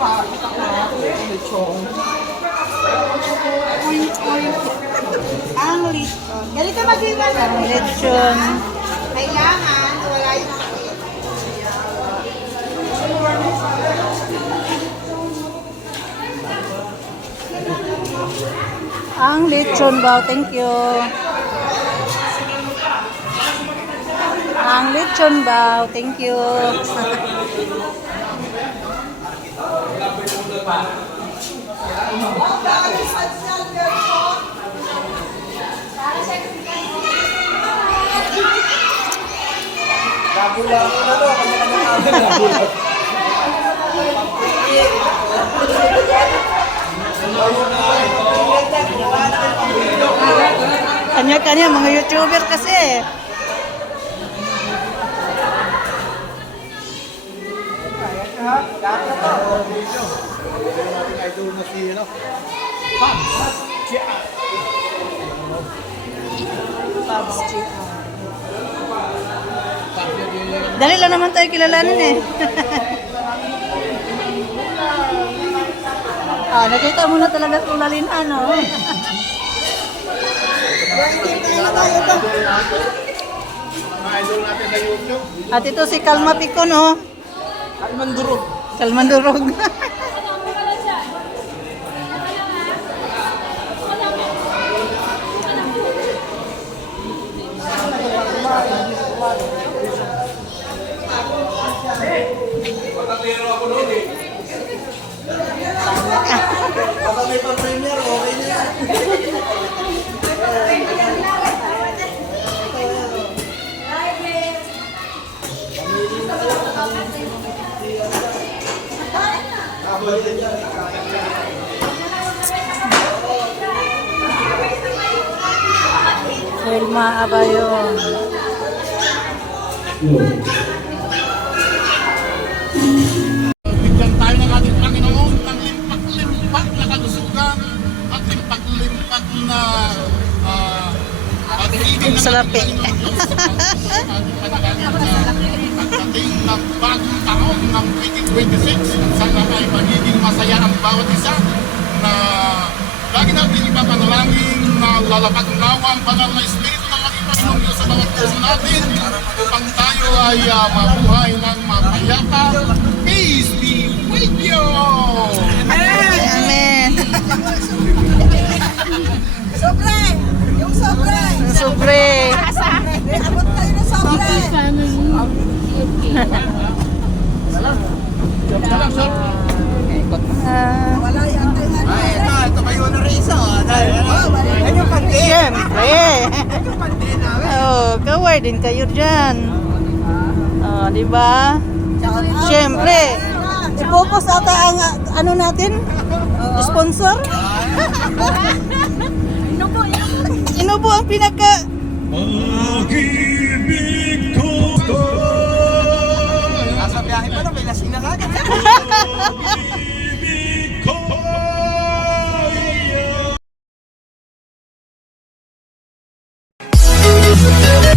Ang lechon. Ganito mag-iwan. Ang lechon. Kailangan wala yung sakit. Ang lechon ba? Thank you. Ang lechon ba? Thank you. Kanya-kanya mga YouTuber kasi. Dali lang naman tayo kilalanin eh. Nakita mo na talaga kung lalin ano. At ito si Kalma Pico, no? Kalmandurog. Kalmandurog. Kapag may pang-premier, okay na yan. Wilma Abayon. Bigyan tayo ng ating Panginoon ng limpak-limpak na kalusugan at limpak-limpak na pag-ibig ng Salapi. pagdating ng bagong taon ng 2026. Sana ay magiging masaya ang bawat isa na lagi natin ipapanalangin na lalapag nawa ang banal na Espiritu ng ating Panginoon Diyos sa bawat puso natin upang tayo ay mabuhay ng mapayapa. Peace be with you! Amen. Sobre! Yung sobre! Sobre. Abot kayo ng sobre! Wala yung tayo. Ito kayo na rin isa. Yan yung pandi. Siyempre. Yan yung pandi namin. Oh, kaway din kayo dyan. Oh, di ba? Siyempre. Ipopos ata ang ano natin? Sponsor? Inubo ang pinaka... Nasa biyahe pa na, may lasing na kagad. Peace be with you.